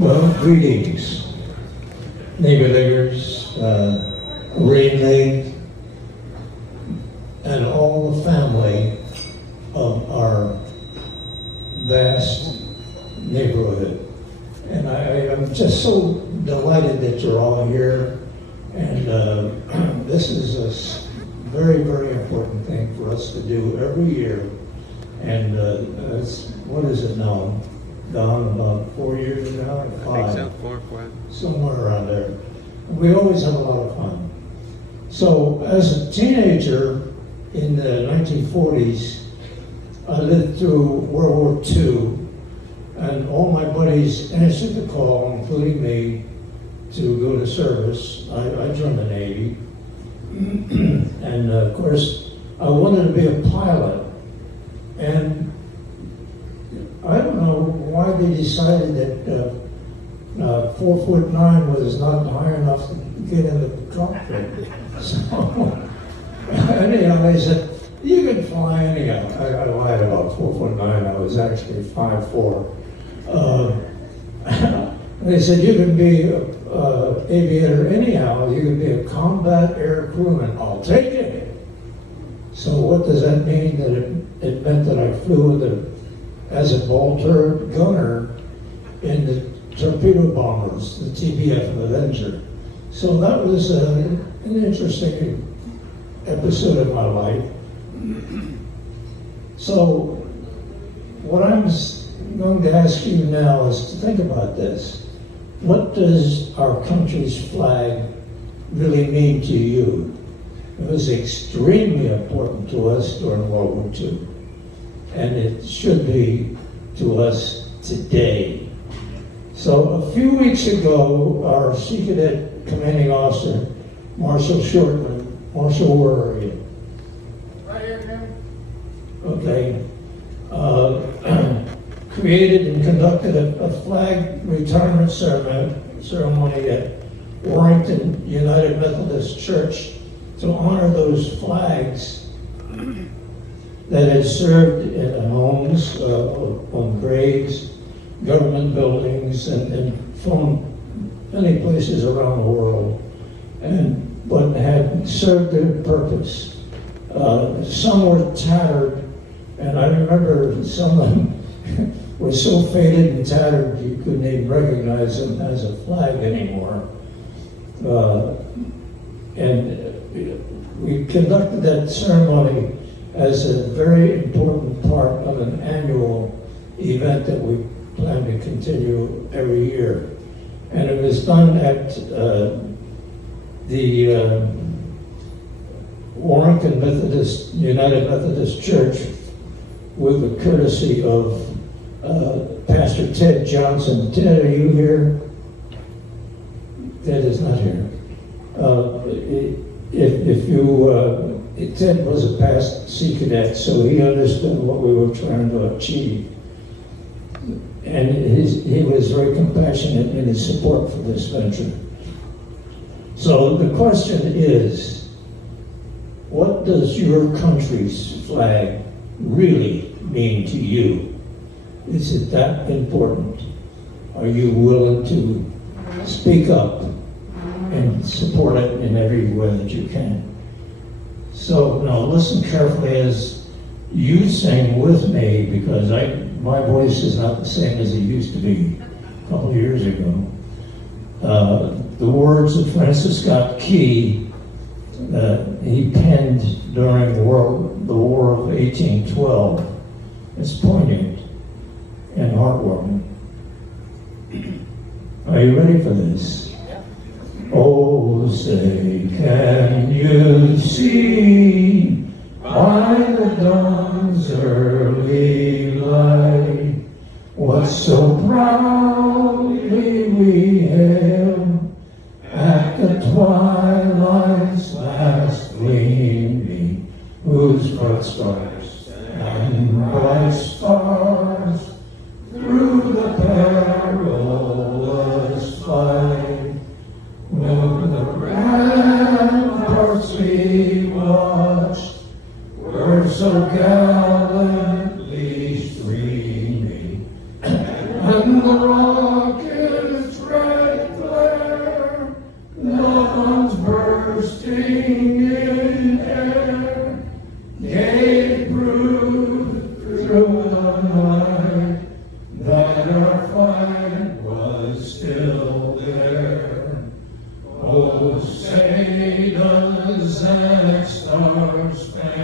Well, greetings, neighborhooders, Green Lake, and all the family of our vast neighborhood. And I'm just so delighted that you're all here. And this is a very, very important thing for us to do every year. And what is it now? Don, about 4 years now, or 5? I think so, 4. Somewhere around there. We always have a lot of fun. So as a teenager in the 1940s, I lived through World War II, and all my buddies answered the call, including me, to go to service. I joined the Navy. And of course, I wanted to be a pilot. And I don't know why they decided that 4'9" was not high enough to get in the cockpit. So anyhow, they said, you can fly anyhow. I lied about 4'9". I was actually 5'4". They said, you can be an aviator anyhow. You can be a combat air crewman. I'll take it. So what does that mean? That it meant that I flew as a ball turret gunner in the torpedo bombers, the TBF Avenger. So that was an interesting episode of my life. So what I'm going to ask you now is to think about this. What does our country's flag really mean to you? It was extremely important to us during World War II, and it should be to us today. So a few weeks ago, our Sea Cadet Commanding Officer, Marshal Shortman, Marshal, where are you? Right here, Jim. Okay. Created and conducted a flag retirement ceremony at Warrington United Methodist Church to honor those flags that had served in homes, on graves, government buildings, and from many places around the world, but had served their purpose. Some were tattered, and I remember some of them were so faded and tattered you couldn't even recognize them as a flag anymore. And we conducted that ceremony as a very important part of an annual event that we plan to continue every year. And it was done at the Warrington United Methodist Church with the courtesy of Pastor Ted Johnson. Ted, are you here? Ted is not here. Ted was a past Sea Cadet, so he understood what we were trying to achieve. And he was very compassionate in his support for this venture. So the question is, what does your country's flag really mean to you? Is it that important? Are you willing to speak up and support it in every way that you can? So now listen carefully as you sing with me, because my voice is not the same as it used to be a couple of years ago. The words of Francis Scott Key he penned during the War of 1812. It's poignant and heartwarming. Are you ready for this? Oh, say, can you see by the dawn's early light what so proudly we hailed at the twilight's last gleaming, whose bright stars and bright stars through the perilous fight, when the ramparts we watched were so gallantly streaming, and the proved through the night that our flag was still there. Oh, say does that Star Spangled